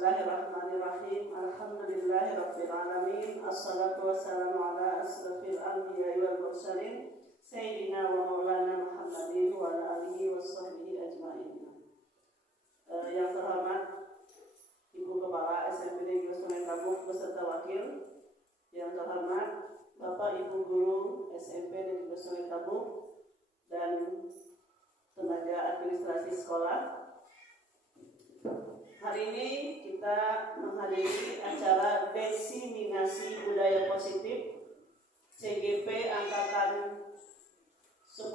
Bismillahirrahmanirrahim. Alhamdulillahirabbil alamin. Assalatu wassalamu ala asrofil anbiya'i wal mursalin Sayyidina wa maulana Muhammadin wa ala alihi wa sahbihi ajma'in. Yang terhormat Ibu Kepala SMP Negeri Sungai Kabuk beserta wakil. Yang terhormat Bapak Ibu Guru SMP Negeri Sungai Kabuk dan tenaga administrasi sekolah. Hari ini kita menghadiri acara Diseminasi Budaya Positif CGP Angkatan 10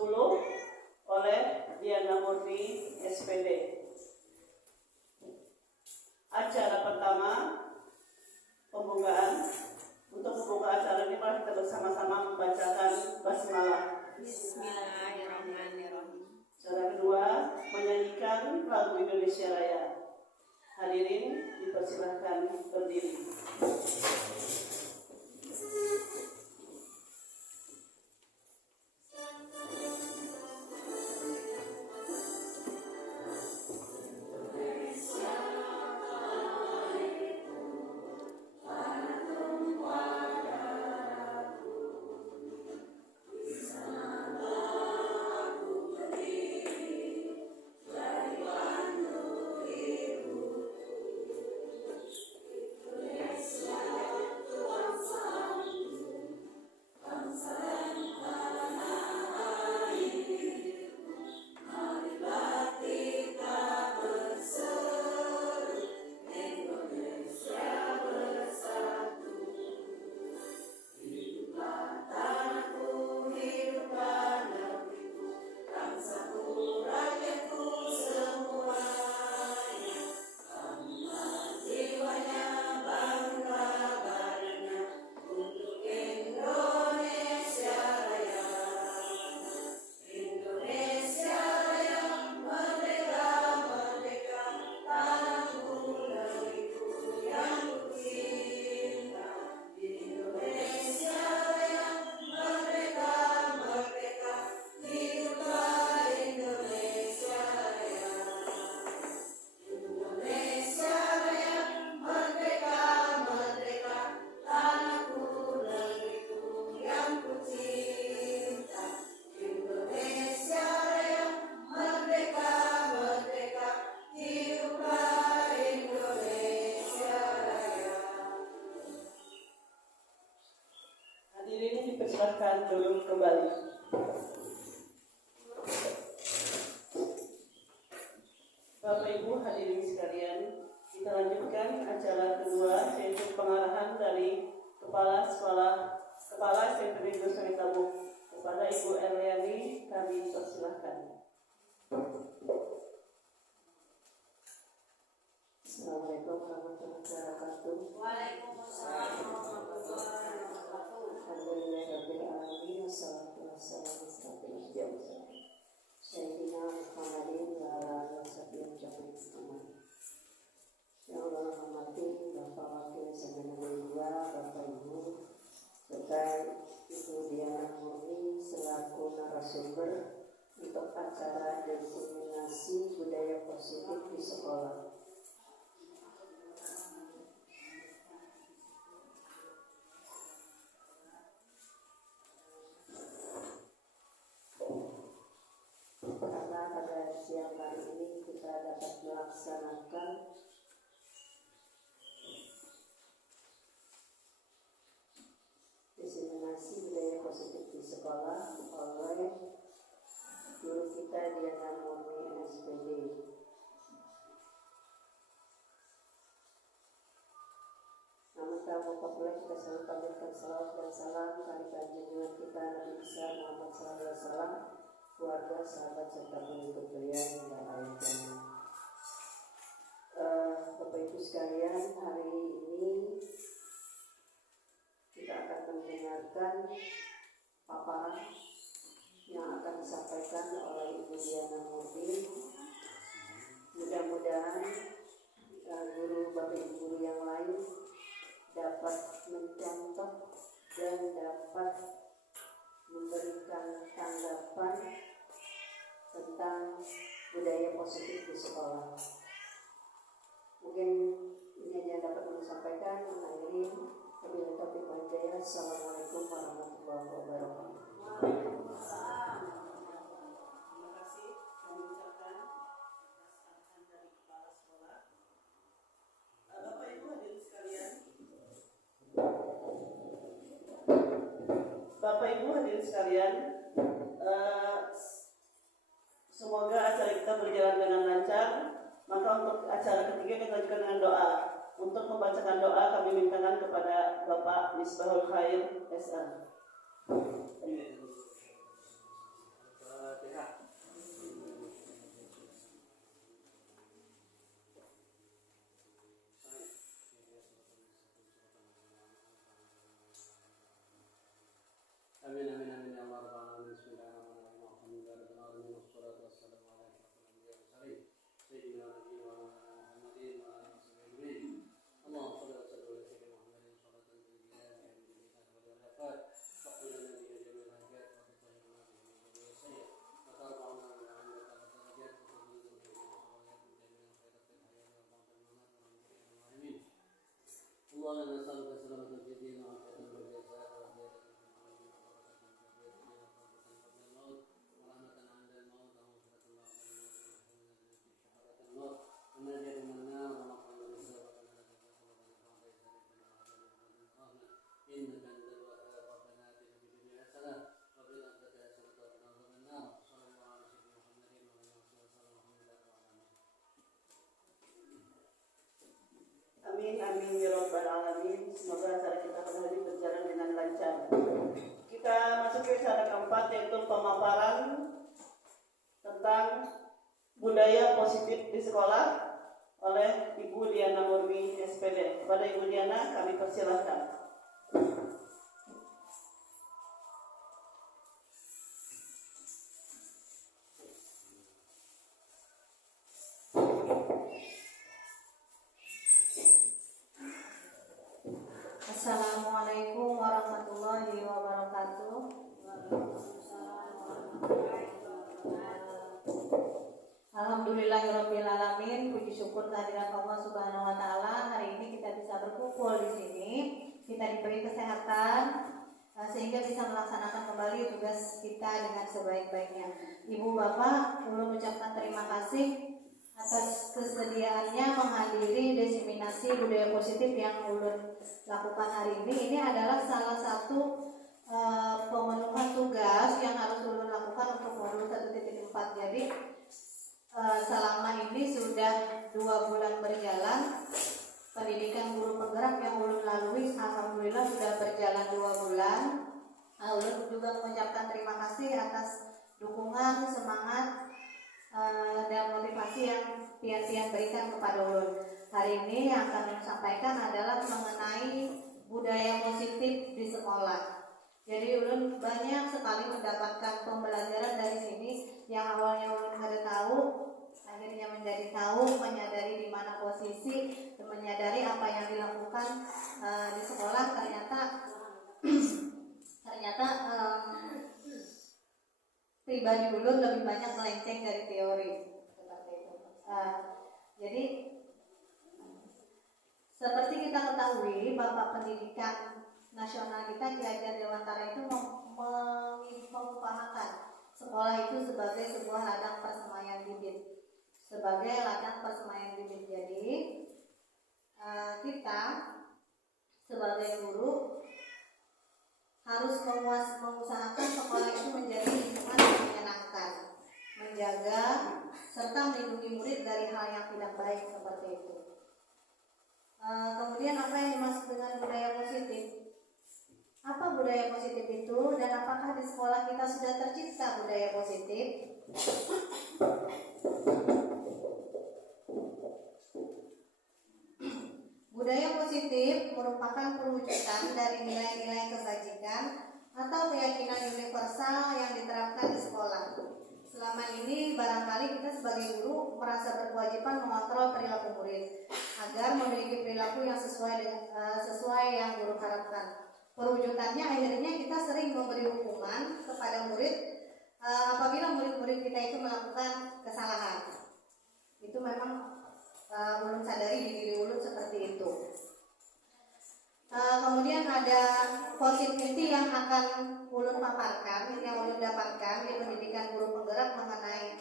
oleh Diana Murni SPD. Acara pertama pembukaan. Untuk membuka acara ini mari kita bersama-sama membacakan basmalah. Bismillahirrahmanirrahim. Acara kedua menyanyikan lagu Indonesia Raya. Hadirin dipersilahkan berdiri. Dipersilakan duduk kembali. Bapak Ibu hadirin sekalian, kita lanjutkan acara kedua yaitu pengarahan dari Kepala SMP Negeri Sungai Kabuk kepada Ibu Eliani. Kami persilahkan. Assalamualaikum warahmatullahi wabarakatuh. Waalaikumsalam warahmatullahi wabarakatuh. Alhamdulillahirabbil alamin. Wassalatu wassalamu ala Sayyidina Muhammadin wa ala alihi wasallam. Ya Allah, hormati Bapak Wakil Sekretaris 2, Bapak Ibu, serta Ibu Diana Murni selaku narasumber untuk acara Diseminasi Budaya Positif di Sekolah. Karena pada siang hari ini kita dapat melaksanakan diseminasi budaya positif di sekolah oleh guru kita Diana Murni SPD. Namun tamu populer kita selalu panjatkan salawat dan salam kepada junjungan kita Nabi besar Muhammad SAW, keluarga, sahabat, serta pengikut beliau hingga akhir zaman. Bapak Ibu sekalian, hari ini kita akan mendengarkan paparan yang akan disampaikan oleh Ibu Diana Murni. Mudah-mudahan guru Bapak Ibu guru yang lain dapat mencontoh dan dapat memberikan tanggapan tentang budaya positif di sekolah. Mungkin Ini aja yang dapat kami sampaikan. Mengakhiri wabillahi taufiq wal hidayah. Assalamualaikum warahmatullahi wabarakatuh. Waalaikumsalam. Terima kasih kami ucapkan atas arahan dari kepala sekolah. Bapak Ibu hadirin sekalian, Bapak Ibu hadirin sekalian, semoga acara kita berjalan dengan lancar. Maka untuk acara ketiga kita lanjutkan dengan doa. Untuk membacakan doa kami mintakan kepada Bapak Misbahul Khair SR. Amin amin amin ya Allah rabbal alamin. Bismillahirrahmanirrahim. Alhamdulillahirabbil alamin wassalatu wassalamu ala asyrofil anbiya'i wal mursalin sayyidina nabiyina wa Muhammadin wa ala alihi ajma'in. Allahumma shalli wa sallim ala sayyidina Muhammadin salatan tanjina biha min al-afat wa taqbal lana biha jami'al hajat wa tutahhirna biha min jami'is sayyi'at wa tarfa'una min 'indaka darajat wa tuzayyinu biha jami'al khairat fil hayati wal mamat wa min Allahumma nas'aluka salamatan fid din wa 'afiyatan fil jasad wa ziyadatan Amin amin ya rabbal alamin. Semoga acara kita pada hari ini berjalan dengan lancar. Kita masuk ke acara keempat, yaitu pemaparan tentang budaya positif di sekolah oleh Ibu Diana Murni SPD. Kepada Ibu Diana kami persilahkan. Assalamualaikum warahmatullahi wabarakatuh. Alhamdulillahirabbil alamin. Puji syukur kehadirat Allah Subhanahu wa taala. Hari ini kita bisa berkumpul di sini. Kita diberi kesehatan sehingga bisa melaksanakan kembali tugas kita dengan sebaik-baiknya. Ibu Bapak, ulun ucapkan terima kasih atas kesediaannya menghadiri desiminasi budaya positif yang ulun lakukan hari ini. Ini adalah salah satu pemenuhan tugas yang harus ulun lakukan untuk modul 1.4. Jadi selama ini sudah 2 bulan berjalan pendidikan guru penggerak yang ulun lalui, alhamdulillah sudah berjalan 2 bulan. Ulun juga mengucapkan terima kasih atas dukungan, semangat dan motivasi yang pian-pian berikan kepada ulun. Hari ini yang akan saya sampaikan adalah mengenai budaya positif di sekolah. Jadi ulun banyak sekali mendapatkan pembelajaran dari sini yang awalnya ulun tidak tahu, akhirnya menjadi tahu, menyadari di mana posisi, dan menyadari apa yang dilakukan di sekolah. Ternyata pribadi ulun lebih banyak melenceng dari teori seperti itu. Jadi seperti kita ketahui, Bapak Pendidikan Nasional kita Ki Hajar Dewantara itu mengupayakan sekolah itu sebagai sebuah ladang persemaian bibit, Jadi kita sebagai guru harus mengusahakan sekolah itu menjadi lingkungan yang menyenangkan, menjaga serta melindungi murid dari hal yang tidak baik seperti itu. Kemudian apa yang dimaksud dengan budaya positif? Apa budaya positif itu dan apakah di sekolah kita sudah tercipta budaya positif? Budaya positif merupakan perwujudan dari nilai-nilai kebajikan atau keyakinan universal yang diterapkan di sekolah. Selama ini barangkali kita sebagai guru merasa berkewajiban mengontrol perilaku murid agar memiliki perilaku yang sesuai yang guru harapkan. Perwujudannya akhirnya kita sering memberi hukuman kepada murid apabila murid-murid kita itu melakukan kesalahan. Itu memang ulun sadari di diri ulun seperti itu. akan ulun paparkan, yang ulun dapatkan di pendidikan guru penggerak mengenai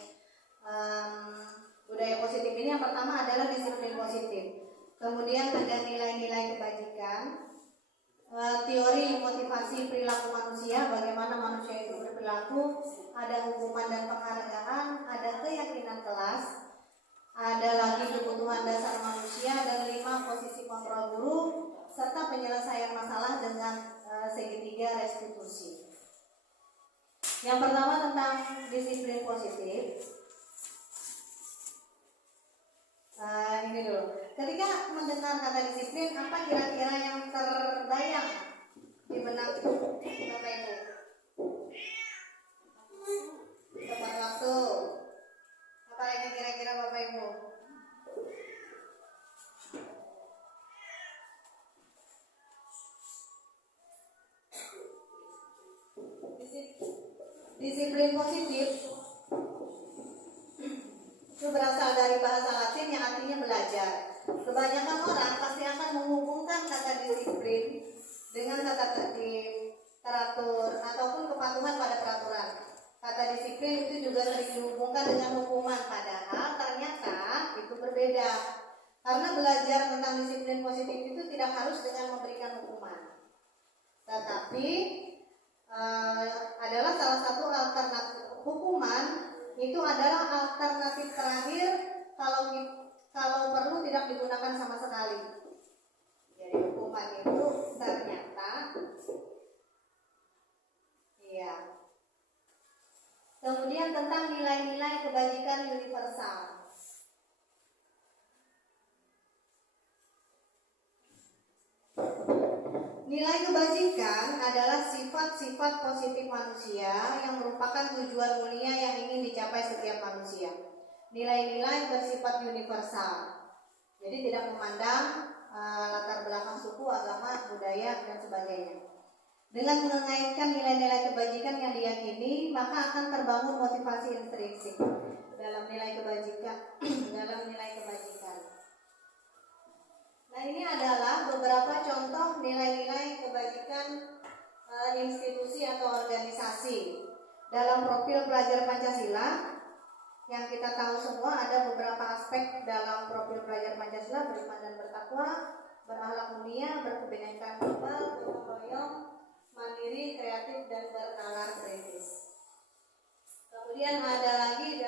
budaya positif ini, yang pertama adalah disiplin positif. Kemudian ada nilai-nilai kebajikan, teori motivasi perilaku manusia, bagaimana manusia itu berperilaku, ada hukuman dan penghargaan, ada keyakinan kelas, ada lagi kebutuhan dasar manusia, dan 5 posisi kontrol guru, serta penyelesaian masalah dengan segitiga restitusi. Yang pertama tentang disiplin positif. Ini dulu. Ketika mendengar kata disiplin, apa kira-kira yang terbayang di benak Bapak Ibu? Tepat waktu. Apa lagi kira-kira Bapak Ibu? Disiplin positif itu berasal dari bahasa Latin yang artinya belajar. Kebanyakan orang pasti akan menghubungkan kata disiplin dengan tata tertib, teratur, ataupun kepatuhan pada peraturan. Kata disiplin itu juga sering dihubungkan dengan hukuman, padahal ternyata itu berbeda. Karena belajar tentang disiplin positif itu tidak harus dengan memberikan hukuman, tetapi adalah salah satu alternatif. Hukuman itu adalah alternatif terakhir kalau perlu tidak digunakan sama sekali. Jadi hukuman itu ternyata Kemudian tentang nilai-nilai kebajikan universal. Nilai kebajikan adalah sifat-sifat positif manusia yang merupakan tujuan mulia yang ingin dicapai setiap manusia. Nilai-nilai bersifat universal, jadi tidak memandang latar belakang suku, agama, budaya, dan sebagainya. Dengan mengaitkan nilai-nilai kebajikan yang diyakini, maka akan terbangun motivasi intrinsik dalam nilai kebajikan. Nah, ini adalah beberapa contoh nilai-nilai kebajikan institusi atau organisasi. Dalam profil pelajar Pancasila, yang kita tahu semua ada beberapa aspek dalam profil pelajar Pancasila: beriman dan bertakwa, berakhlak mulia, berkebinekaan tunggal, gotong royong, mandiri, kreatif, dan bernalar kritis. Kemudian ada lagi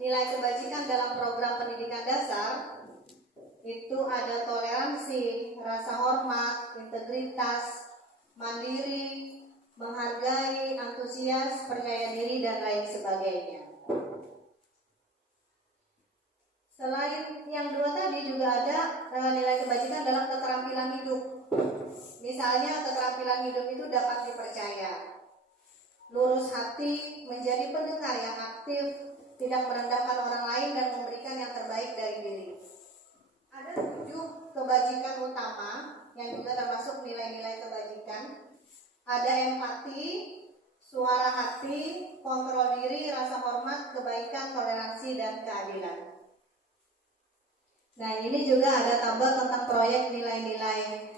nilai kebajikan dalam program pendidikan dasar. Itu ada toleransi, rasa hormat, integritas, mandiri, menghargai, antusias, percaya diri, dan lain sebagainya. Selain yang dua tadi, juga ada nilai kebajikan dalam keterampilan hidup. Misalnya keterampilan hidup itu dapat dipercaya, lurus hati, menjadi pendengar yang aktif, tidak merendahkan orang lain, dan memberikan yang terbaik dari diri. Ada 7 kebajikan utama yang juga termasuk nilai-nilai kebajikan. Ada empati, suara hati, kontrol diri, rasa hormat, kebaikan, toleransi, dan keadilan. Nah, ini juga ada tabel tentang proyek nilai-nilai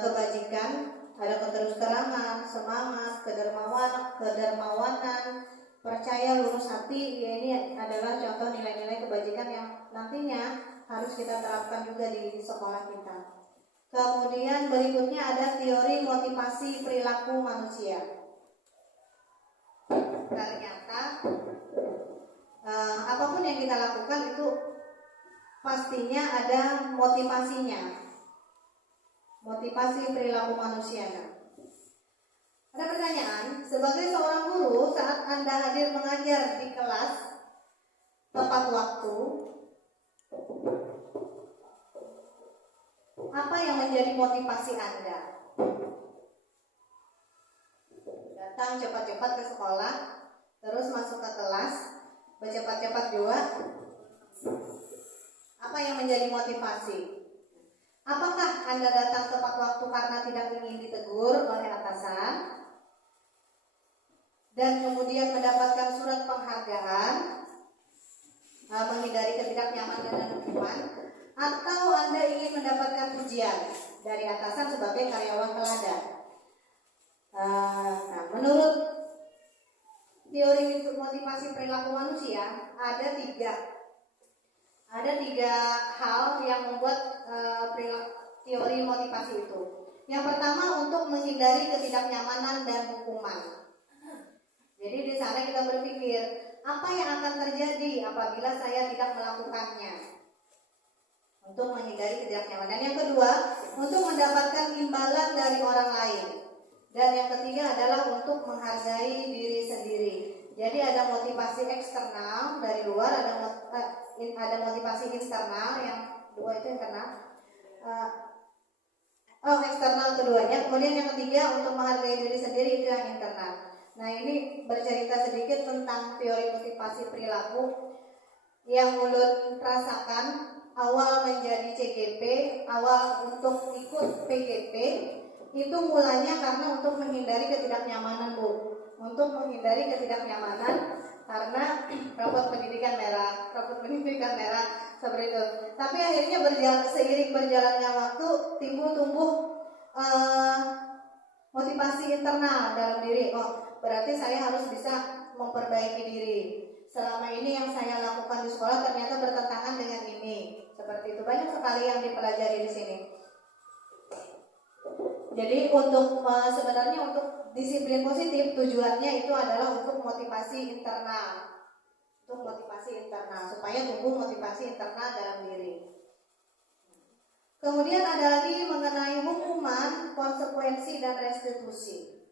kebajikan. Ada keterus-terangan, semangat, kedermawanan, percaya, lurus hati. Ini adalah contoh nilai-nilai kebajikan yang nantinya harus kita terapkan juga di sekolah kita. Kemudian berikutnya ada teori motivasi perilaku manusia. Ternyata apapun yang kita lakukan itu pastinya ada motivasinya. Motivasi perilaku manusia. Ada pertanyaan, sebagai seorang guru, saat Anda hadir mengajar di kelas tepat waktu, apa yang menjadi motivasi Anda? Datang cepat-cepat ke sekolah, terus masuk ke kelas, bercepat-cepat juga. Apa yang menjadi motivasi? Apakah Anda datang tepat waktu karena tidak ingin ditegur oleh atasan dan kemudian mendapatkan surat penghargaan, menghindari ketidaknyamanan dan hukuman, atau Anda ingin mendapatkan pujian dari atasan sebagai karyawan teladan? Nah, menurut teori motivasi perilaku manusia ada tiga hal yang membuat teori motivasi itu. Yang pertama, untuk menghindari ketidaknyamanan dan hukuman. Jadi di sana kita berpikir, apa yang akan terjadi apabila saya tidak melakukannya? Untuk menghindari ketidaknyamanan. Yang kedua, untuk mendapatkan imbalan dari orang lain. Dan yang ketiga adalah untuk menghargai diri sendiri. Jadi ada motivasi eksternal dari luar, ada motivasi internal, yang dua itu internal. Eksternal keduanya. Kemudian yang ketiga untuk menghargai diri sendiri, itu yang internal. Nah, ini bercerita sedikit tentang teori motivasi perilaku yang Ulun rasakan awal menjadi CGP, awal untuk ikut PGP. Itu mulanya karena untuk menghindari ketidaknyamanan, Bu. Untuk menghindari ketidaknyamanan karena rapot pendidikan merah seperti itu. Tapi akhirnya seiring berjalannya waktu tumbuh motivasi internal dalam diri. Oh, berarti saya harus bisa memperbaiki diri. Selama ini yang saya lakukan di sekolah ternyata bertentangan dengan ini. Seperti itu, banyak sekali yang dipelajari di sini. Jadi sebenarnya untuk disiplin positif tujuannya itu adalah untuk motivasi internal. Supaya tumbuh motivasi internal dalam diri. Kemudian ada lagi mengenai hukuman, konsekuensi dan restitusi.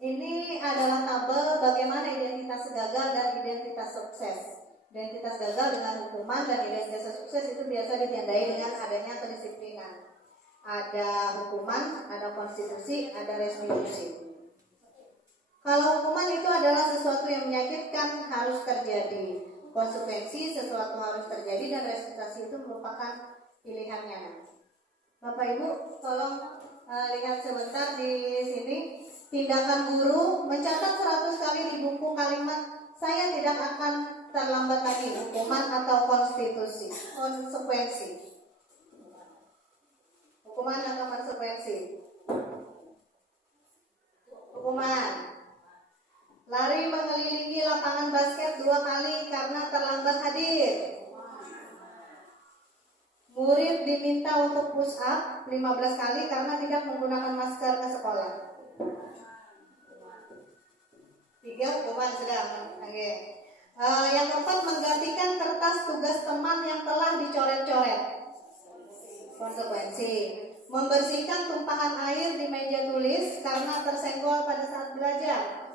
Ini adalah tabel bagaimana identitas gagal dan identitas sukses. Identitas gagal dengan hukuman dan identitas sukses itu biasa ditandai dengan adanya kedisiplinan. Ada hukuman, ada konstitusi, ada restitusi. Kalau hukuman itu adalah sesuatu yang menyakitkan harus terjadi. Konsekuensi sesuatu harus terjadi, dan restitusi itu merupakan pilihannya. Bapak Ibu, tolong lihat sebentar di sini. Tindakan guru mencatat 100 kali di buku kalimat saya tidak akan terlambat lagi, hukuman atau konsekuensi. Hukuman atau konsekuensi? Hukuman. Lari mengelilingi lapangan basket 2 kali karena terlambat hadir. Murid diminta untuk push up 15 kali karena tidak menggunakan masker ke sekolah. 3 hukuman sudah. Okay. Yang keempat, menggantikan kertas tugas teman yang telah dicoret-coret. Konsekuensi. Membersihkan tumpahan air di meja tulis karena tersenggol pada saat belajar.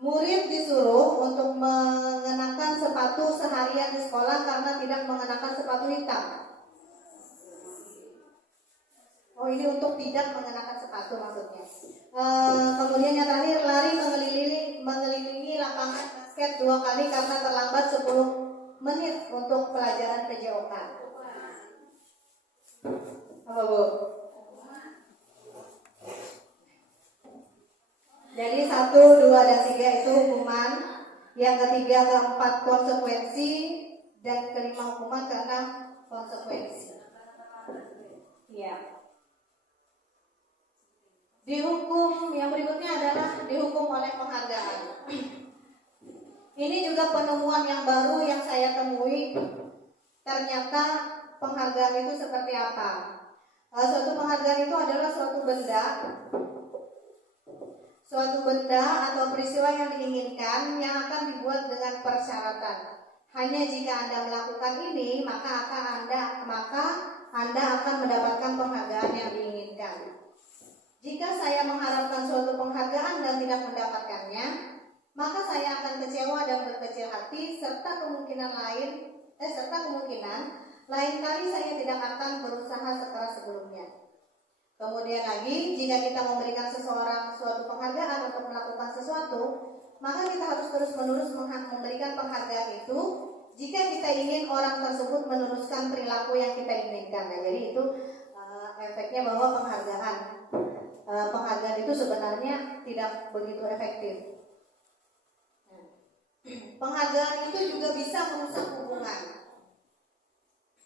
Murid disuruh untuk mengenakan sepatu seharian di sekolah karena tidak mengenakan sepatu hitam. Oh, ini untuk tidak mengenakan sepatu maksudnya. Kemudian yang terakhir, lari mengelilingi lapangan basket 2 kali karena terlambat 10 menit untuk pelajaran PJOK. Apa, Bu? Jadi 1, 2, dan 3 itu hukuman. Yang ketiga, keempat konsekuensi, dan kelima hukuman, keenam konsekuensi. Iya. Dihukum, yang berikutnya adalah dihukum oleh penghargaan. Ini juga penemuan yang baru yang saya temui. Ternyata penghargaan itu seperti apa? Suatu penghargaan itu adalah suatu benda atau peristiwa yang diinginkan yang akan dibuat dengan persyaratan. Hanya jika Anda melakukan ini, maka Anda akan mendapatkan penghargaan yang diinginkan. Jika saya mengharapkan suatu penghargaan dan tidak mendapatkannya, maka saya akan kecewa dan berkecil hati, serta kemungkinan lain kali saya tidak akan berusaha sekeras sebelumnya. Kemudian lagi, jika kita memberikan seseorang suatu penghargaan untuk melakukan sesuatu, maka kita harus terus-menerus memberikan penghargaan itu jika kita ingin orang tersebut meneruskan perilaku yang kita inginkan. Nah, jadi itu efeknya bahwa penghargaan itu sebenarnya tidak begitu efektif. Penghargaan itu juga bisa merusak hubungan.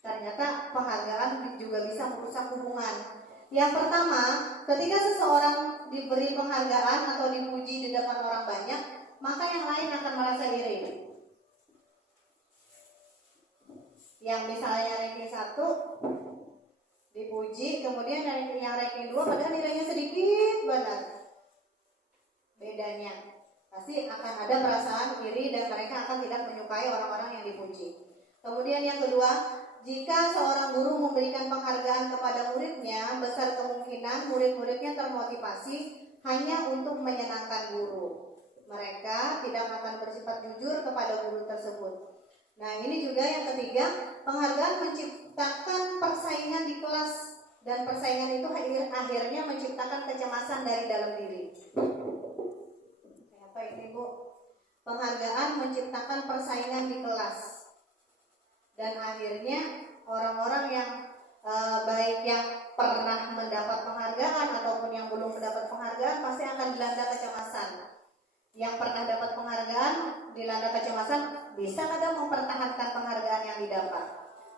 Ternyata penghargaan juga bisa merusak hubungan. Yang pertama, ketika seseorang diberi penghargaan atau dipuji di depan orang banyak, maka yang lain akan merasa iri. Yang misalnya ranking 1 dipuji, kemudian yang ranking 2 padahal nilainya sedikit banget bedanya, pasti akan ada perasaan iri dan mereka akan tidak menyukai orang-orang yang dipuji. Kemudian yang kedua, jika seorang guru memberikan penghargaan kepada muridnya, besar kemungkinan murid-muridnya termotivasi hanya untuk menyenangkan guru. Mereka tidak akan bersifat jujur kepada guru tersebut. Nah, ini juga yang ketiga, penghargaan menciptakan persaingan di kelas, dan persaingan itu akhirnya menciptakan kecemasan dari dalam diri. Apa ini, Bu? Penghargaan menciptakan persaingan di kelas, dan akhirnya orang-orang yang baik yang pernah mendapat penghargaan ataupun yang belum mendapat penghargaan pasti akan dilanda kecemasan. Yang pernah dapat penghargaan dilanda kecemasan, bisa kadang mempertahankan penghargaan yang didapat,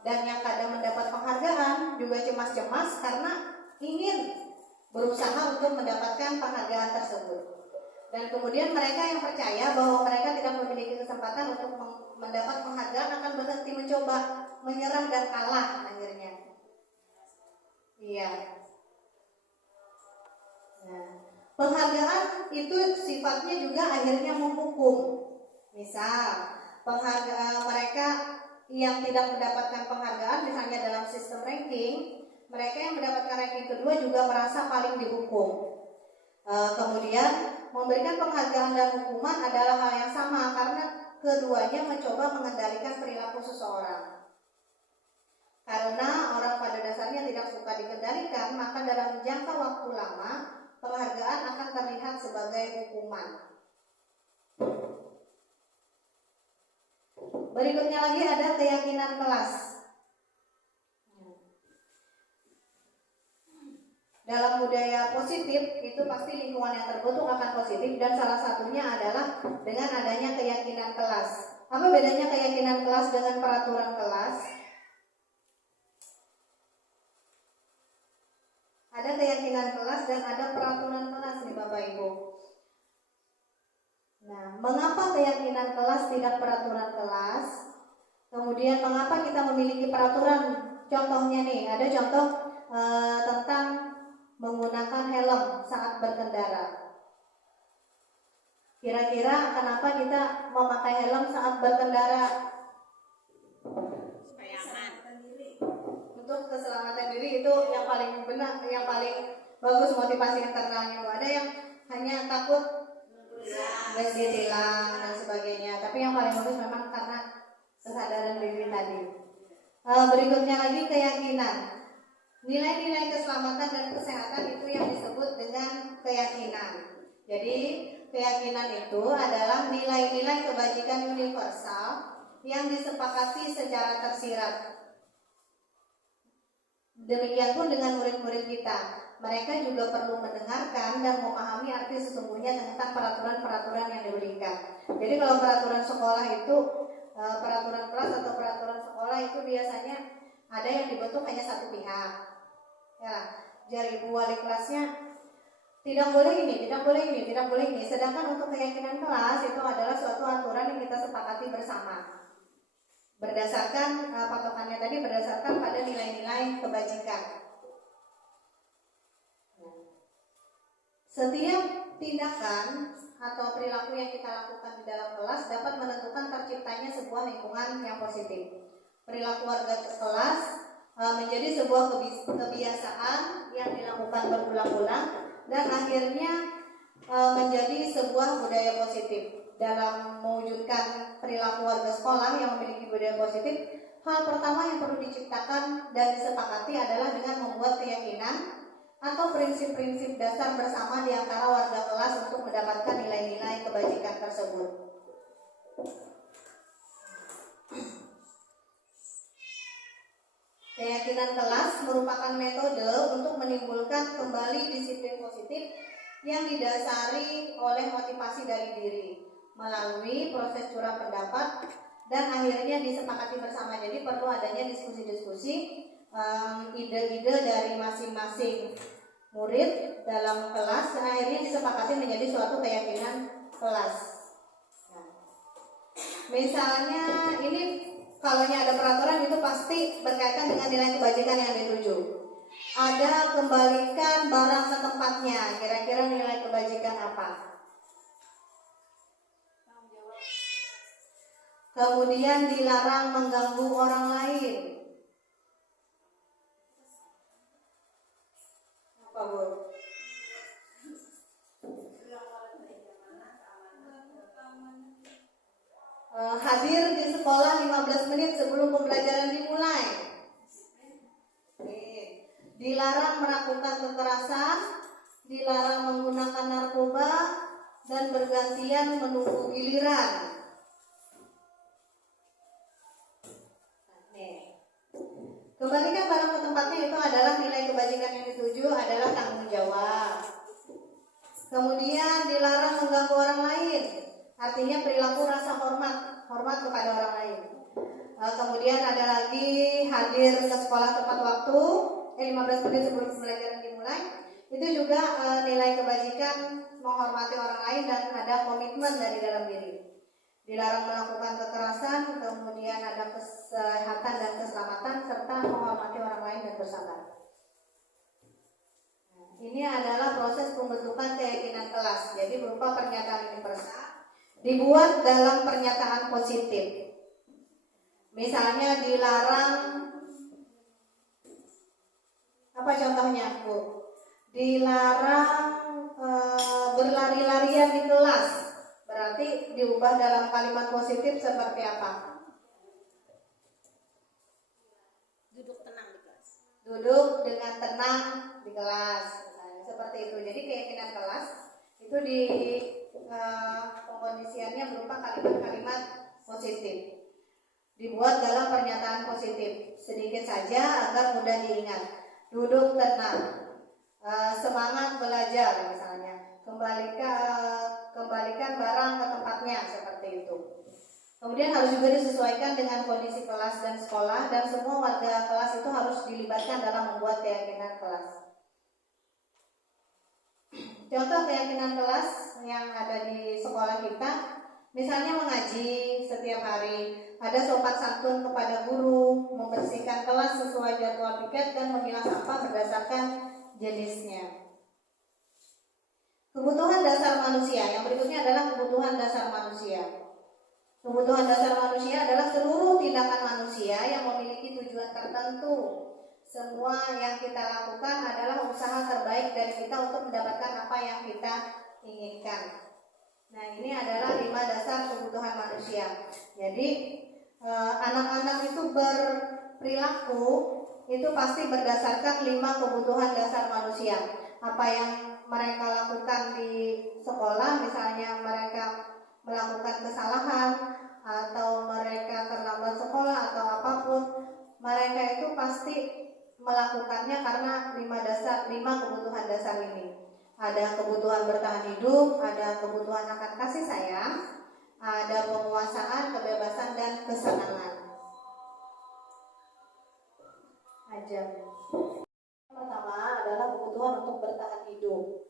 dan yang kadang mendapat penghargaan juga cemas-cemas karena ingin berusaha untuk mendapatkan penghargaan tersebut. Dan kemudian mereka yang percaya bahwa mereka tidak memiliki kesempatan untuk mendapat penghargaan akan berhenti mencoba, menyerah dan kalah akhirnya. Iya. Nah, penghargaan itu sifatnya juga akhirnya menghukum. Misal, penghargaan mereka yang tidak mendapatkan penghargaan, misalnya dalam sistem ranking, mereka yang mendapatkan ranking kedua juga merasa paling dihukum. Kemudian, memberikan penghargaan dan hukuman adalah hal yang sama karena keduanya mencoba mengendalikan perilaku seseorang. Karena orang pada dasarnya tidak suka dikendalikan, maka dalam jangka waktu lama penghargaan akan terlihat sebagai hukuman. Berikutnya lagi ada keyakinan kelas. Dalam budaya positif itu pasti lingkungan yang terbentuk akan positif, dan salah satunya adalah dengan adanya keyakinan kelas. Apa bedanya keyakinan kelas dengan peraturan kelas? Ada keyakinan kelas dan ada peraturan kelas nih Bapak Ibu. Nah, mengapa keyakinan kelas tidak peraturan kelas? Kemudian mengapa kita memiliki peraturan? Contohnya nih, ada contoh tentang menggunakan helm saat berkendara. Kira-kira kenapa kita memakai helm saat berkendara? Supaya aman. Untuk keselamatan diri itu yang paling benar, yang paling bagus motivasi internalnya. Ada yang hanya takut gas ditilang dan sebagainya, tapi yang paling bagus memang karena kesadaran diri tadi. Berikutnya lagi keyakinan. Nilai-nilai keselamatan dan kesehatan itu yang disebut dengan keyakinan. Jadi keyakinan itu adalah nilai-nilai kebajikan universal yang disepakati secara tersirat. Demikian pun dengan murid-murid kita, mereka juga perlu mendengarkan dan memahami arti sesungguhnya tentang peraturan-peraturan yang diberikan. Jadi kalau peraturan sekolah itu, peraturan kelas atau peraturan sekolah itu biasanya ada yang dibentuk hanya satu pihak. Ya, dari ibu wali kelasnya tidak boleh ini, tidak boleh ini, tidak boleh ini. Sedangkan untuk keyakinan kelas itu adalah suatu aturan yang kita sepakati bersama. Berdasarkan patokannya tadi berdasarkan pada nilai-nilai kebajikan. Setiap tindakan atau perilaku yang kita lakukan di dalam kelas dapat menentukan terciptanya sebuah lingkungan yang positif. Perilaku warga kelas menjadi sebuah kebiasaan yang dilakukan berulang-ulang dan akhirnya menjadi sebuah budaya positif. Dalam mewujudkan perilaku warga sekolah yang memiliki budaya positif, hal pertama yang perlu diciptakan dan disepakati adalah dengan membuat keyakinan atau prinsip-prinsip dasar bersama di antara warga kelas untuk mendapatkan nilai-nilai kebajikan tersebut. Keyakinan kelas merupakan metode untuk menimbulkan kembali disiplin positif yang didasari oleh motivasi dari diri melalui proses curah pendapat dan akhirnya disepakati bersama. Jadi perlu adanya diskusi-diskusi ide-ide dari masing-masing murid dalam kelas dan akhirnya disepakati menjadi suatu keyakinan kelas. Nah, misalnya ini kalau ada peraturan itu pasti berkaitan dengan nilai kebajikan yang dituju. Ada kembalikan barang ke tempatnya, kira-kira nilai kebajikan apa? Kemudian dilarang mengganggu orang lain. Apa, Bu? Hadir di sekolah 15 menit sebelum pembelajaran dimulai. Dilarang melakukan kekerasan, dilarang menggunakan narkoba, dan bergantian menunggu giliran. Kembalikan barang ke tempatnya itu adalah nilai kebajikan yang dituju adalah tanggung jawab. Kemudian dilarang mengganggu orang lain, artinya perilaku rasa hormat kepada orang lain. Kemudian ada lagi hadir ke sekolah tepat waktu, 15 menit sebelum pembelajaran dimulai. Itu juga nilai kebajikan menghormati orang lain dan ada komitmen dari dalam diri. Dilarang melakukan kekerasan, kemudian ada kesehatan dan keselamatan, serta menghormati orang lain dan bersabar. Ini adalah proses pembentukan keyakinan kelas. Jadi berupa pernyataan universal dibuat dalam pernyataan positif. Misalnya dilarang, apa contohnya, Bu? Dilarang berlari-larian di kelas. Berarti diubah dalam kalimat positif seperti apa? Duduk tenang di kelas. Duduk dengan tenang di kelas, misalnya seperti itu. Jadi keyakinan kelas itu di pengkondisiannya berupa kalimat-kalimat positif. Dibuat dalam pernyataan positif. Sedikit saja agar mudah diingat. Duduk tenang, semangat belajar misalnya. Kembalikan barang ke tempatnya seperti itu. Kemudian harus juga disesuaikan dengan kondisi kelas dan sekolah, dan semua warga kelas itu harus dilibatkan dalam membuat keyakinan kelas. Contoh keyakinan kelas yang ada di sekolah kita, misalnya mengaji setiap hari, ada sopan santun kepada guru, membersihkan kelas sesuai jadwal piket, dan memilah sampah berdasarkan jenisnya. Kebutuhan dasar manusia, yang berikutnya adalah kebutuhan dasar manusia. Kebutuhan dasar manusia adalah seluruh tindakan manusia yang memiliki tujuan tertentu. Semua yang kita lakukan adalah usaha terbaik dari kita untuk mendapatkan apa yang kita inginkan. Nah, ini adalah 5 dasar kebutuhan manusia. Jadi anak-anak itu berperilaku itu pasti berdasarkan 5 kebutuhan dasar manusia. Apa yang mereka lakukan di sekolah, misalnya mereka melakukan kesalahan atau mereka terlambat sekolah atau apapun, mereka itu pasti melakukannya karena 5 kebutuhan dasar ini. Ada kebutuhan bertahan hidup, ada kebutuhan akan kasih sayang, ada penguasaan, kebebasan, dan kesenangan. Pertama adalah kebutuhan untuk bertahan hidup.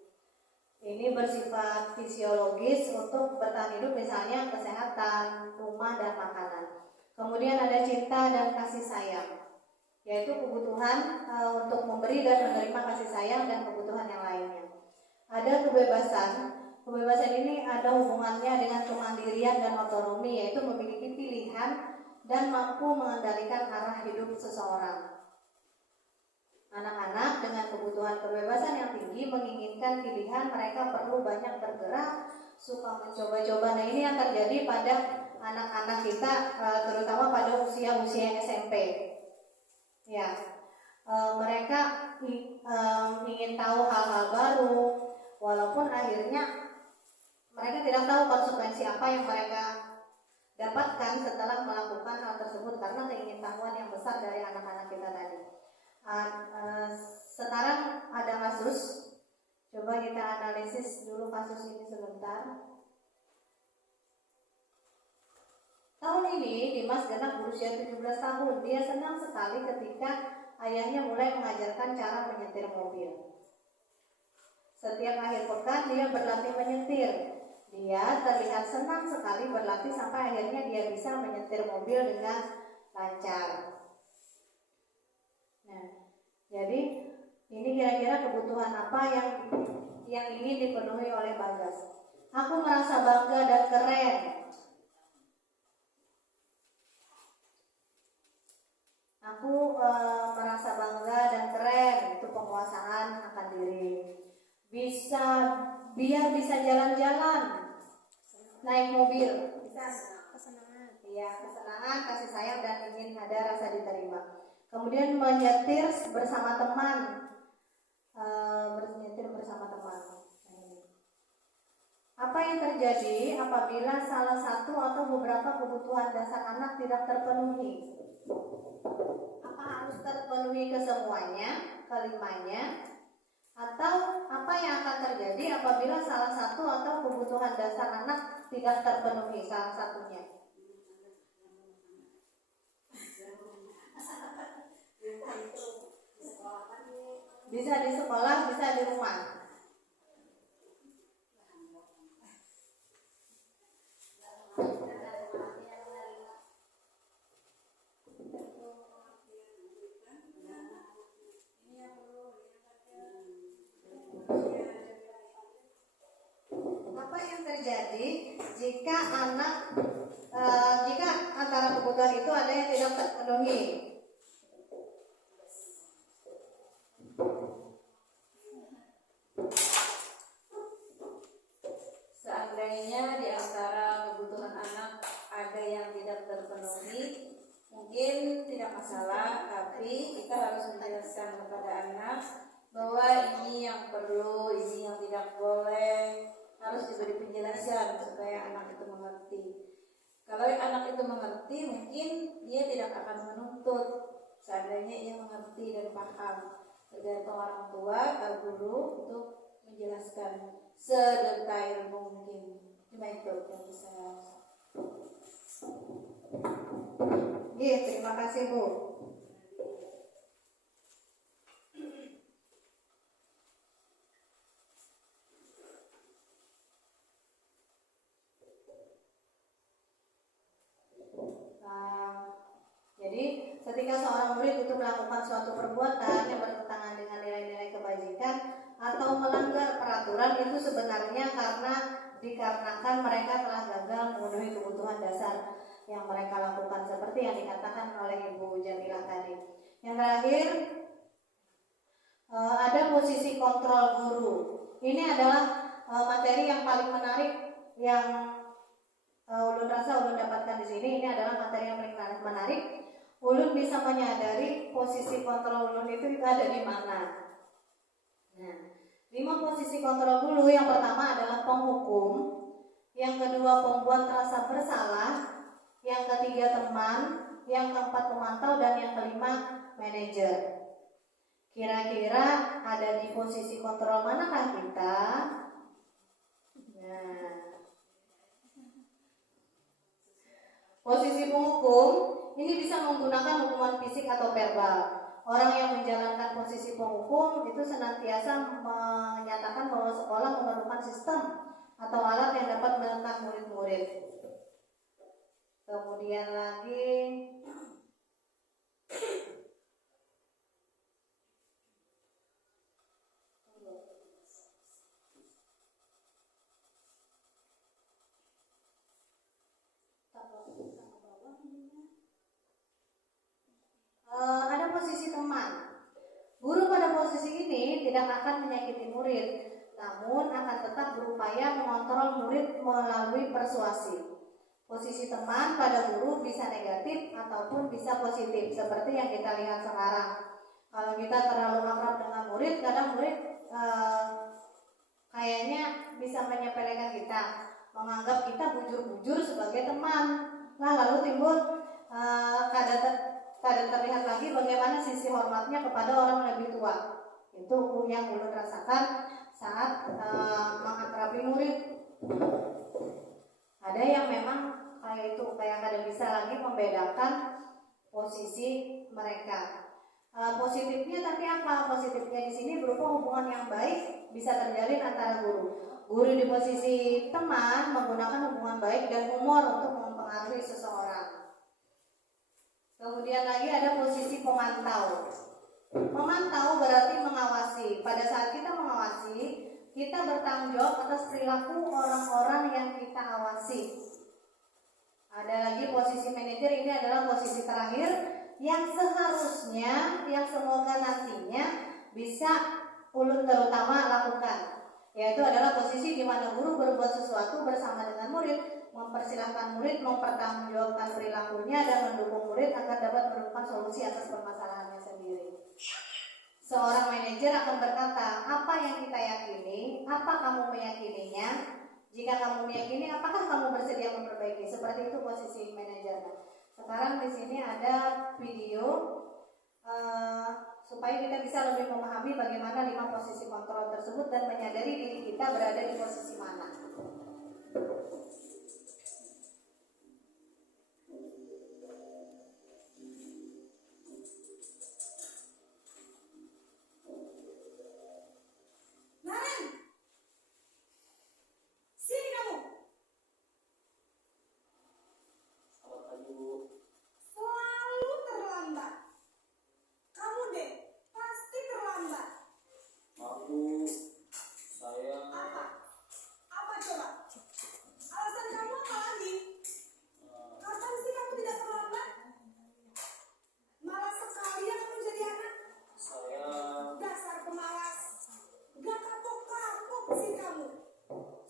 Ini bersifat fisiologis untuk bertahan hidup, misalnya kesehatan, rumah, dan makanan. Kemudian ada cinta dan kasih sayang, yaitu kebutuhan untuk memberi dan menerima kasih sayang dan kebutuhan yang lainnya. Ada kebebasan. Kebebasan ini ada hubungannya dengan kemandirian dan otonomi, yaitu memiliki pilihan dan mampu mengendalikan arah hidup seseorang. Anak-anak dengan kebutuhan kebebasan yang tinggi menginginkan pilihan, mereka perlu banyak bergerak, suka mencoba-coba. Nah, ini yang terjadi pada anak-anak kita, terutama pada usia-usia SMP. Ya, mereka ingin tahu hal-hal baru, walaupun akhirnya mereka tidak tahu konsekuensi apa yang mereka dapatkan setelah melakukan hal tersebut karena keingintahuan yang besar dari anak-anak kita tadi. Sekarang ada kasus, coba kita analisis dulu kasus ini sebentar. Tahun ini Dimas genap berusia 17 tahun. Dia senang sekali ketika ayahnya mulai mengajarkan cara menyetir mobil. Setiap akhir pekan dia berlatih menyetir. Dia terlihat senang sekali berlatih sampai akhirnya dia bisa menyetir mobil dengan lancar. Nah, jadi ini kira-kira kebutuhan apa yang ingin dipenuhi oleh Bagas. Aku merasa bangga dan keren. Aku merasa bangga dan keren, itu penguasaan akan diri. Biar bisa jalan-jalan, naik mobil, bisa kesenangan. Iya, kesenangan, kasih sayang dan ingin ada rasa diterima. Kemudian menyetir bersama teman, menyetir bersama teman. Apa yang terjadi apabila salah satu atau beberapa kebutuhan dasar anak tidak terpenuhi? Apa harus terpenuhi kesemuanya, kelimanya? Atau apa yang akan terjadi apabila salah satu atau kebutuhan dasar anak tidak terpenuhi salah satunya? Bisa di sekolah, bisa di rumah. Apa yang terjadi jika jika antara kebutuhan itu ada yang tidak terpenuhi? Seandainya di antara kebutuhan anak ada yang tidak terpenuhi, mungkin tidak masalah, tapi kita harus menjelaskan kepada anak bahwa ini yang perlu, ini yang tidak boleh, harus diberi penjelasan supaya anak itu mengerti. Kalau anak itu mengerti, mungkin dia tidak akan menuntut. Seandainya ia mengerti dan paham, tergantung orang tua atau guru untuk menjelaskan sedetail mungkin. Cuma itu yang bisa. Iya, terima kasih Bu. Jadi ketika seorang murid itu melakukan suatu perbuatan yang bertentangan dengan nilai-nilai kebajikan atau melanggar peraturan, itu sebenarnya dikarenakan mereka telah gagal memenuhi kebutuhan dasar yang mereka lakukan, seperti yang dikatakan oleh Ibu Jamilah tadi. Yang terakhir, ada posisi kontrol guru. Ini adalah materi yang paling menarik yang Ulun rasa Ulun dapatkan di sini. Ini adalah materi yang paling menarik. Ulun bisa menyadari posisi kontrol Ulun itu ada di mana. Nah, 5 posisi kontrol dulu. Yang pertama adalah penghukum, yang kedua pembuat rasa bersalah, yang ketiga teman, yang keempat pemantau, dan yang kelima manajer. Kira-kira ada di posisi kontrol manakah kita? Nah, posisi penghukum ini bisa menggunakan hukuman fisik atau verbal. Orang yang menjalankan posisi penghukum itu senantiasa menyatakan bahwa sekolah memerlukan sistem atau alat yang dapat menekan murid-murid. Kemudian lagi ada posisi teman. Guru pada posisi ini tidak akan menyakiti murid, namun akan tetap berupaya mengontrol murid melalui persuasi. Posisi teman pada guru bisa negatif ataupun bisa positif, seperti yang kita lihat sekarang. Kalau kita terlalu akrab dengan murid, kadang murid kayaknya bisa menyepelekan kita, menganggap kita bujur-bujur sebagai teman. Nah, lalu timbul kadang terlihat lagi bagaimana sisi hormatnya kepada orang lebih tua. Itu yang Ulun rasakan saat mengakrabi murid. Ada yang memang kayak itu, kayak kada bisa lagi membedakan posisi mereka. Positifnya tapi apa? Positifnya di sini berupa hubungan yang baik bisa terjalin antara guru. Guru di posisi teman menggunakan hubungan baik dan humor untuk mempengaruhi seseorang. Kemudian lagi ada posisi pemantau. Memantau berarti mengawasi. Pada saat kita mengawasi, kita bertanggung jawab atas perilaku orang-orang yang kita awasi. Ada lagi posisi manajer, ini adalah posisi terakhir yang seharusnya, yang semoga nantinya bisa ulun terutama lakukan, yaitu adalah posisi di mana guru berbuat sesuatu bersama dengan murid, mempersilahkan murid mempertanggungjawabkan perilakunya dan mendukung murid agar dapat menemukan solusi atas permasalahannya sendiri. Seorang manajer akan berkata, apa yang kita yakini, apa kamu meyakininya? Jika kamu meyakini, apakah kamu bersedia memperbaiki? Seperti itu posisi manajer. Sekarang di sini ada video supaya kita bisa lebih memahami bagaimana 5 posisi kontrol tersebut dan menyadari diri kita berada di posisi mana.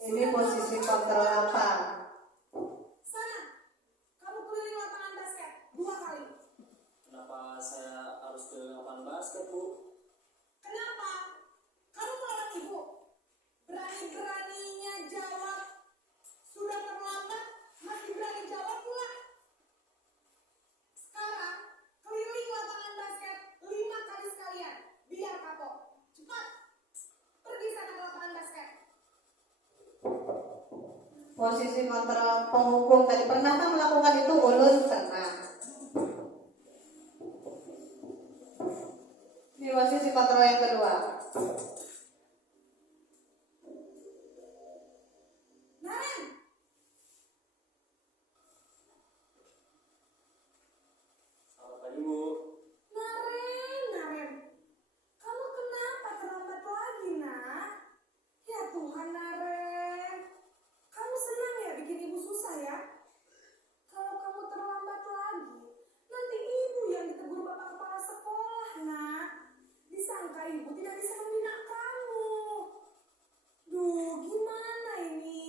Ini posisi kontrol apa? Sana, kamu keliling lapangan basket 2 kali. Kenapa saya harus keliling lapangan basket, Bu? Kenapa? Kamu melawan ibu. Berani-beraninya jawab. Sudah terlambat, masih berani jawab pula. Sekarang, keliling lapangan basket 5 kali sekalian. Biar kapok. Cepat. Pergi sana ke lapangan basket. Posisi kontrol penghukum tadi, pernahkah melakukan itu? Ulun pernah. Ini posisi kontrol yang kedua. Naren, Selamat pagi, Bu. Naren. Kamu kenapa terlambat lagi, nak? Ya Tuhan, Naren. Kamu senang ya bikin ibu susah ya? Kalau kamu terlambat lagi, nanti ibu yang ditegur bapak kepala sekolah, nak. Disangka ibu tidak bisa membina kamu. Duh, gimana ini?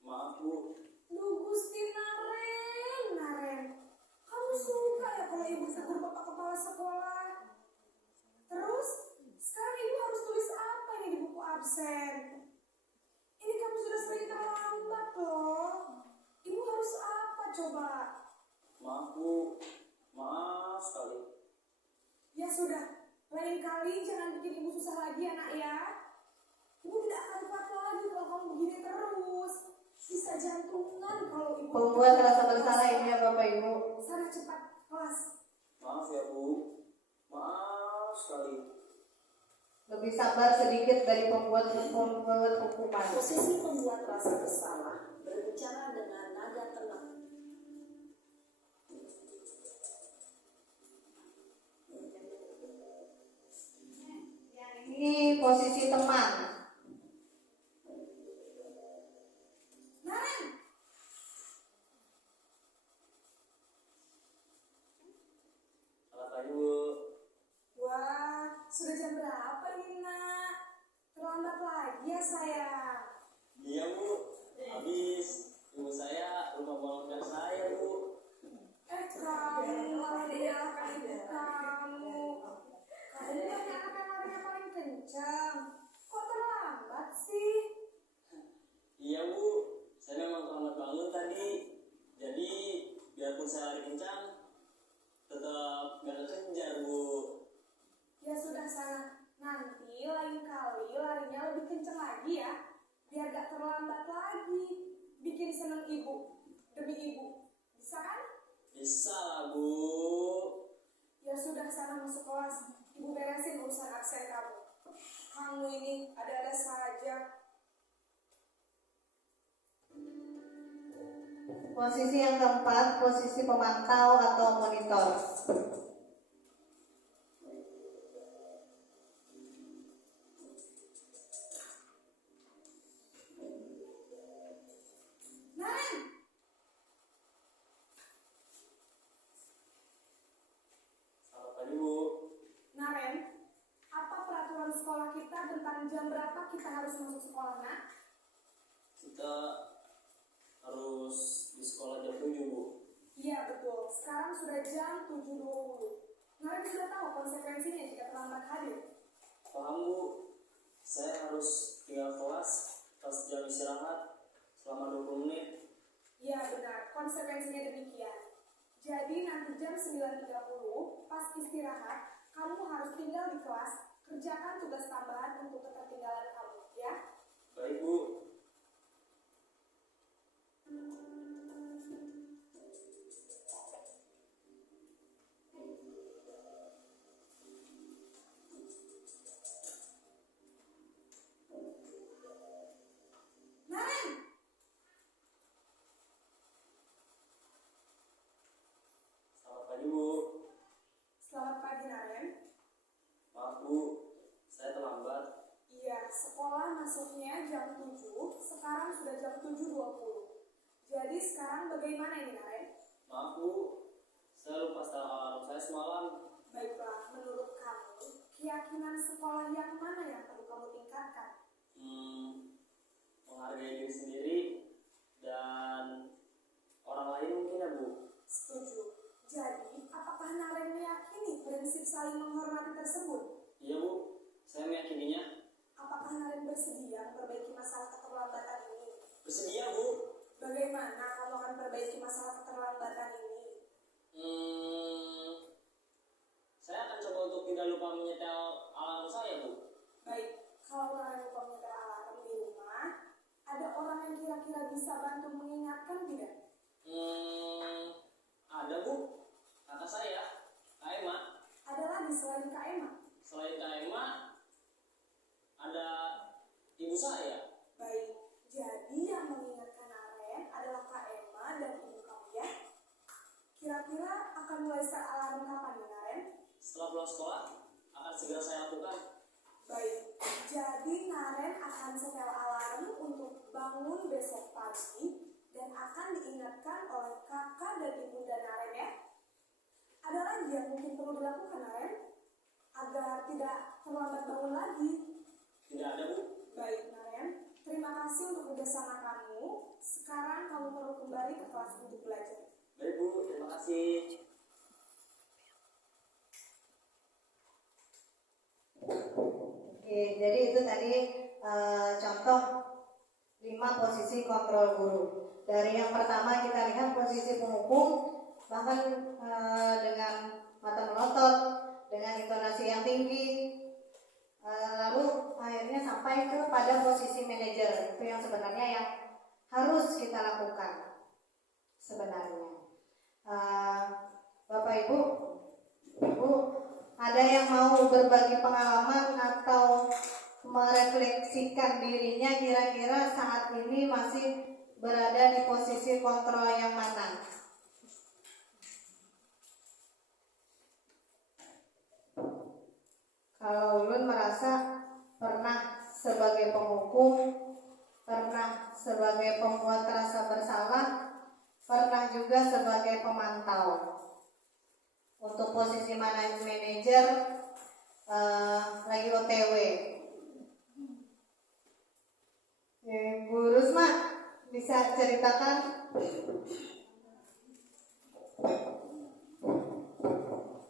Maaf, Bu. Duh, Gusti Naren. Kamu suka ya kalau ibu ditegur bapak kepala sekolah? Terus, sekarang ibu harus tulis apa ini di buku absen? Ini kamu sudah sering terlambat loh. Ibu harus apa coba? Maaf, Bu. Maaf sekali. Ya sudah, lain kali jangan bikin ibu susah lagi ya nak ya. Ibu tidak akan kuat lagi kalau kamu begini terus. Bisa jantungan kalau ibu. Pembuat rasa bersalah ini ya Bapak Ibu. Sana cepat kelas. Maaf ya, Bu. Maaf sekali. Lebih sabar sedikit dari pembuat hukuman. Posisi pembuat rasa bersalah berbicara dengan nada tenang. Ini posisi teman. Naren, Selamat pagi, Bu. wah sudah jam berapa ini nak? Terlambat lagi ya sayang. Iya, Bu. Habis ibu saya rumah bolongkan saya, Bu. Kamu malah dinyalakan ibu kamu. Kamu kan anak yang larinya paling kencang. Kok terlambat sih? Iya, Bu. Saya memang terlambat bangun tadi. Jadi, biarpun saya lari kencang, tetap gak kejar, Bu. Ya sudah sana. Nanti lain kali larinya lebih kencang lagi ya. Biar gak terlambat lagi. Bikin seneng ibu. Demi ibu. Bisa kan? Bisa lah, Bu. Sudah sana masuk kelas. Ibu beresin urusan absen kamu. Kamu ini ada-ada saja. Posisi yang keempat, posisi pemantau atau monitor. Naren! Selamat pagi, Bu. Naren, apa peraturan sekolah kita tentang jam berapa kita harus masuk sekolah, nak? Kita harus di sekolah jam 7, Bu. Iya, betul. Sekarang sudah jam 7.20. Naren sudah tahu konsekuensinya jika terlambat hadir. Paham, Bu? Saya harus tinggal kelas pas jam istirahat selama 20 menit. Iya, benar. Konsekuensinya demikian. Jadi nanti jam 9.30 pas istirahat, kamu harus tinggal di kelas, kerjakan tugas tambahan untuk ketertinggalan kamu, ya? Baik, Bu. Naren! Selamat pagi, Bu. Selamat pagi, Naren. Maaf, Bu. Saya terlambat. Iya, sekolah masuknya jam 7, sekarang sudah jam 7.20. Jadi sekarang bagaimana ini, Naren? Maaf, Bu. Saya lupa setel alarm saya semalam. Baiklah, menurut kamu, keyakinan sekolah yang mana yang perlu kamu tingkatkan? Menghargai diri sendiri dan orang lain mungkin, ya, Bu. Setuju. Jadi, apakah Naren meyakini prinsip saling menghormati tersebut? Iya, Bu. Saya meyakininya. Apakah Naren bersedia memperbaiki masalah keterlambatan ini? Bersedia, Bu. Bagaimana kamu akan perbaiki masalah keterlambatan ini? Saya akan coba untuk tidak lupa menyetel alarm saya, Bu. Baik, kalau Naren lupa menyetel alarm di rumah, ada orang yang kira-kira bisa bantu mengingatkan tidak? Ada, Bu. Kakak saya, Kak Emma. Ada lagi selain Kak Emma? Selain Kak Emma, ada ibu saya. Baik, jadi yang mengingatkan Naren adalah Kak Emma dan ibu kamu, ya? Kira-kira akan mulai start alarm kapan nih, Naren? Setelah pulang sekolah, akan segera saya lakukan. Baik, jadi Naren akan setel alarm untuk bangun besok pagi dan akan diingatkan oleh kakak dan ibunda Naren, ya? Ada lagi yang mungkin perlu dilakukan, Naren? Agar tidak terlambat bangun lagi. Tidak ada, Bu. Baik, Naren. Terima kasih untuk kerjasama kamu. Sekarang kamu perlu kembali ke kelas untuk belajar. Baik, Bu. Terima kasih. Oke, jadi itu tadi contoh 5 posisi kontrol guru. Dari yang pertama kita lihat posisi penghukum, bahkan dengan mata melotot, dengan intonasi yang tinggi, lalu akhirnya sampai kepada posisi manajer. Itu yang sebenarnya yang harus kita lakukan sebenarnya. Bapak Ibu, ada yang mau berbagi pengalaman atau merefleksikan dirinya kira-kira saat ini masih berada di posisi kontrol yang mana? Kalau Ulun merasa pernah sebagai penghukum, pernah sebagai pembuat rasa bersalah, pernah juga sebagai pemantau. Untuk posisi manajer lagi OTW. Bu Rusma bisa ceritakan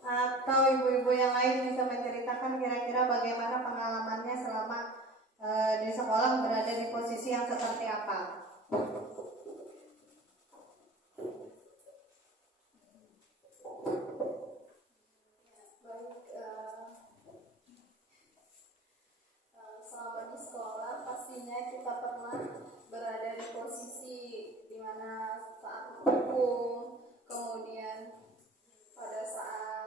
atau ibu-ibu yang lain bisa menceritakan kira-kira bagaimana pengalamannya selama di sekolah berada di posisi yang seperti apa? Selama di sekolah pastinya kita pernah berada di posisi di mana saat hukum, kemudian pada saat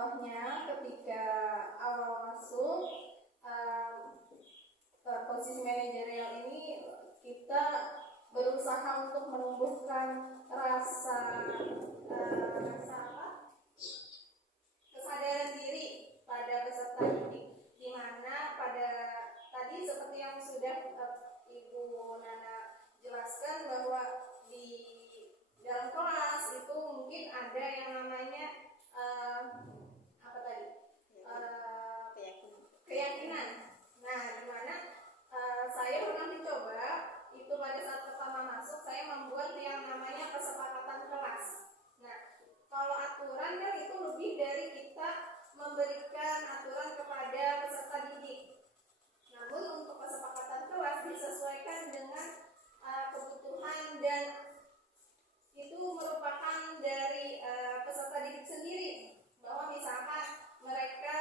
contohnya ketika awal masuk posisi manajerial ini, kita berusaha untuk menumbuhkan rasa kesadaran diri pada peserta didik, di mana pada tadi seperti yang sudah Ibu Nana jelaskan bahwa di dalam kelas itu mungkin ada yang namanya keyakinan. Nah, di mana saya pernah mencoba itu pada saat pertama masuk, saya membuat yang namanya kesepakatan kelas. Nah, kalau aturan kan itu lebih dari kita memberikan aturan kepada peserta didik. Namun untuk kesepakatan kelas disesuaikan dengan kebutuhan, dan itu merupakan dari peserta didik sendiri, bahwa misalkan mereka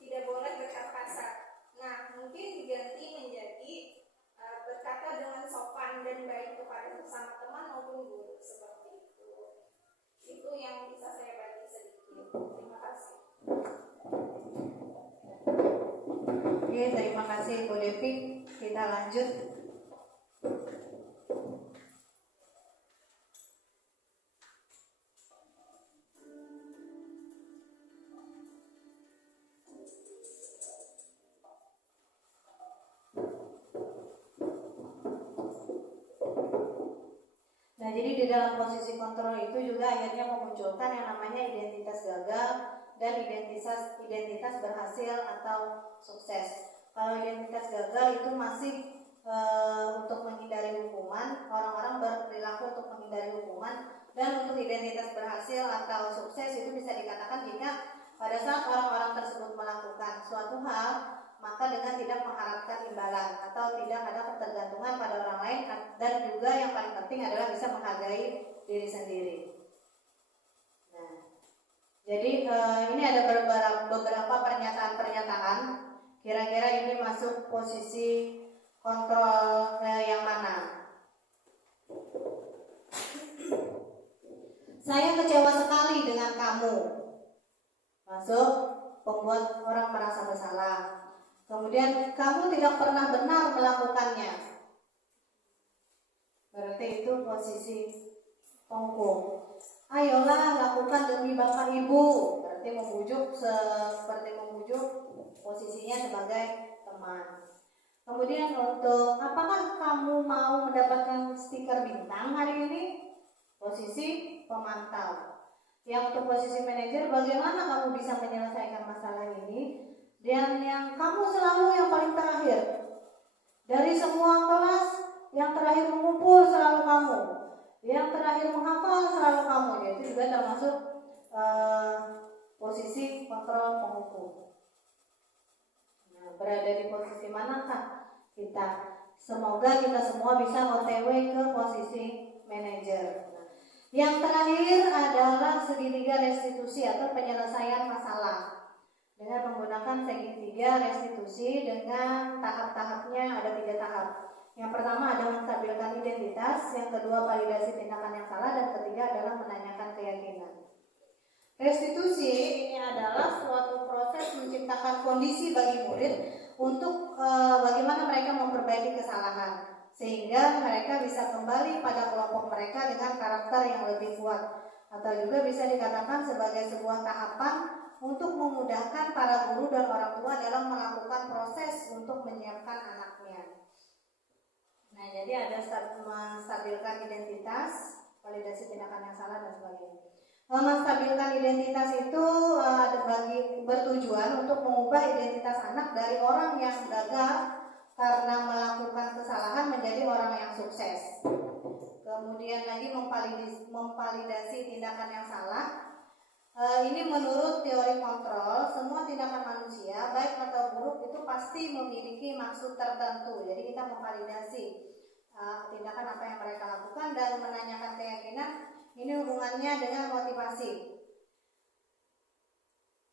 tidak boleh berkata kasar. Nah, mungkin diganti menjadi berkata dengan sopan dan baik kepada sesama teman maupun guru, seperti itu. Itu yang bisa saya bagi sedikit. Terima kasih. Oke, terima kasih Bu Devi. Kita lanjut. Nah, jadi di dalam posisi kontrol itu juga akhirnya memunculkan yang namanya identitas gagal dan identitas berhasil atau sukses. Kalau identitas gagal itu masih untuk menghindari hukuman, orang-orang berperilaku untuk menghindari hukuman, dan untuk identitas berhasil atau sukses itu bisa dikatakan jika pada saat orang-orang tersebut melakukan suatu hal, maka dengan tidak mengharapkan imbalan atau tidak ada ketergantungan pada orang lain, dan juga yang paling penting adalah bisa menghargai diri sendiri. Nah, jadi ini ada beberapa pernyataan-pernyataan. Kira-kira ini masuk posisi kontrol yang mana? Saya kecewa sekali dengan kamu. Masuk membuat orang merasa bersalah. Kemudian kamu tidak pernah benar melakukannya. Berarti itu posisi penghukum. Ayolah lakukan demi Bapak Ibu. Berarti membujuk, seperti membujuk, posisinya sebagai teman. Kemudian untuk apakah kamu mau mendapatkan stiker bintang hari ini? Posisi pemantau. Yang untuk posisi manajer, bagaimana kamu bisa menyelesaikan masalah ini? Dan yang kamu selalu yang paling terakhir. Dari semua kelas, yang terakhir mengumpul selalu kamu. Yang terakhir menghafal selalu kamu. Itu juga termasuk posisi kontrol penghukum. Nah, berada di posisi manakah kita? Semoga kita semua bisa OTW ke posisi manajer. Nah, yang terakhir adalah segitiga restitusi atau penyelesaian masalah. Dengan menggunakan segitiga restitusi dengan tahap-tahapnya, ada 3 tahap. Yang pertama adalah menstabilkan identitas, yang kedua validasi tindakan yang salah, dan ketiga adalah menanyakan keyakinan. Restitusi ini adalah suatu proses menciptakan kondisi bagi murid untuk bagaimana mereka memperbaiki kesalahan, sehingga mereka bisa kembali pada kelompok mereka dengan karakter yang lebih kuat, atau juga bisa dikatakan sebagai sebuah tahapan untuk memudahkan para guru dan orang tua dalam melakukan proses untuk menyiapkan anaknya. Nah, jadi ada menstabilkan identitas, validasi tindakan yang salah, dan sebagainya. Menstabilkan identitas itu bertujuan untuk mengubah identitas anak dari orang yang gagal karena melakukan kesalahan menjadi orang yang sukses. Kemudian lagi memvalidasi tindakan yang salah. Ini menurut teori kontrol, semua tindakan manusia, baik atau buruk, itu pasti memiliki maksud tertentu. Jadi kita memvalidasi tindakan apa yang mereka lakukan dan menanyakan keyakinan. Ini hubungannya dengan motivasi.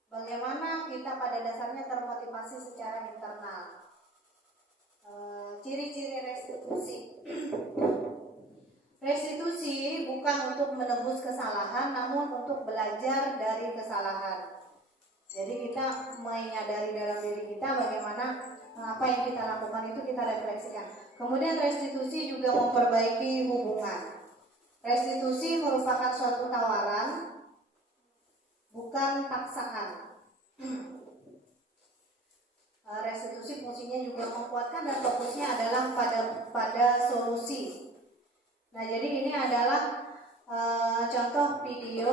Bagaimana kita pada dasarnya termotivasi secara internal. Ciri-ciri restitusi. Restitusi bukan bukan untuk menebus kesalahan, namun untuk belajar dari kesalahan. Jadi kita menyadari dalam diri kita bagaimana apa yang kita lakukan itu kita refleksikan. Kemudian restitusi juga memperbaiki hubungan. Restitusi merupakan suatu tawaran, bukan paksaan. Restitusi fungsinya juga menguatkan dan fokusnya adalah pada solusi. Nah, jadi ini adalah contoh video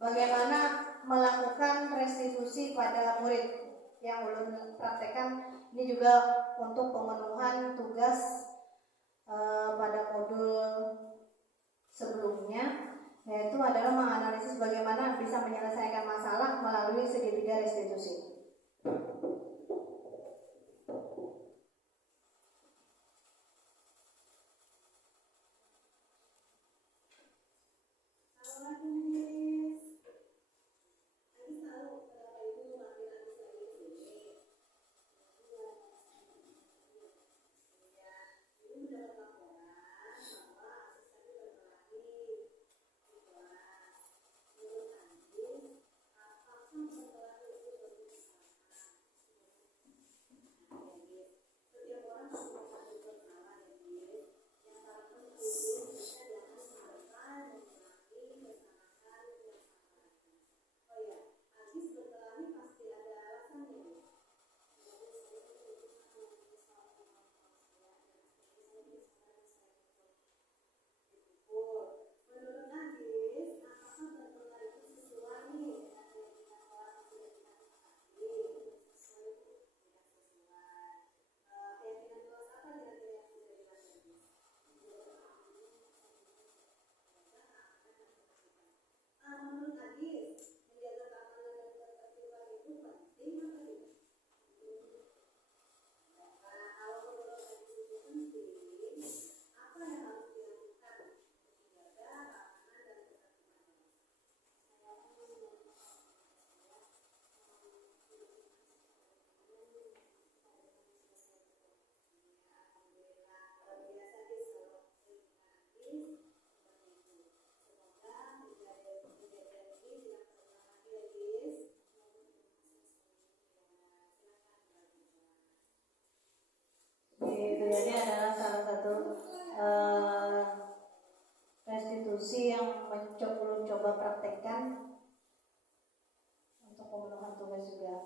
bagaimana melakukan restitusi pada murid yang ulun praktekkan. Ini juga untuk pemenuhan tugas pada modul sebelumnya, yaitu adalah menganalisis bagaimana bisa menyelesaikan masalah melalui segitiga restitusi. Ini adalah salah satu restitusi yang coba praktekkan untuk pemenuhan tugas juga.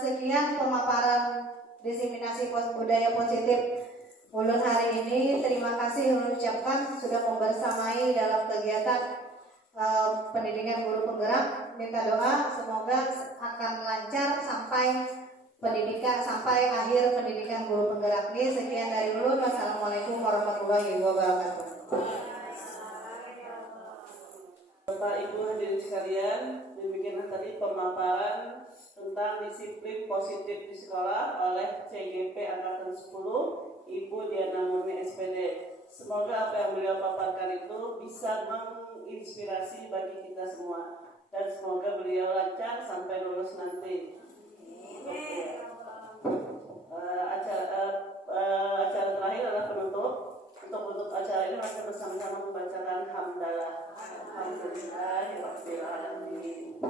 Sekian pemaparan diseminasi budaya positif ulun hari ini. Terima kasih ulun ucapkan sudah membersamai dalam kegiatan pendidikan guru penggerak. Minta doa semoga akan lancar sampai akhir pendidikan guru penggerak ini. Sekian dari ulun. Wassalamualaikum warahmatullahi wabarakatuh. Bapak Ibu hadirin sekalian, demikianlah tadi pemaparan tentang disiplin positif di sekolah oleh CGP Angkatan 10 Ibu Diana Murni SPD. Semoga apa yang beliau paparkan itu bisa menginspirasi bagi kita semua, dan semoga beliau lancar sampai lulus nanti. Acara terakhir adalah penutup. Untuk acara ini akan bersama-sama membacakan hamdalah. Alhamdulillahirabbil alamin.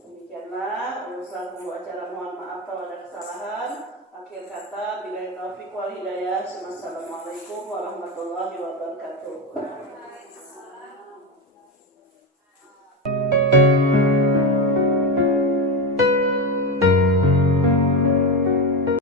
Demikianlah usaha acara. Mohon maaf kalau ada kesalahan. Akhir kata, billahi taufiq wal hidayah. Wassalamualaikum warahmatullahi wabarakatuh.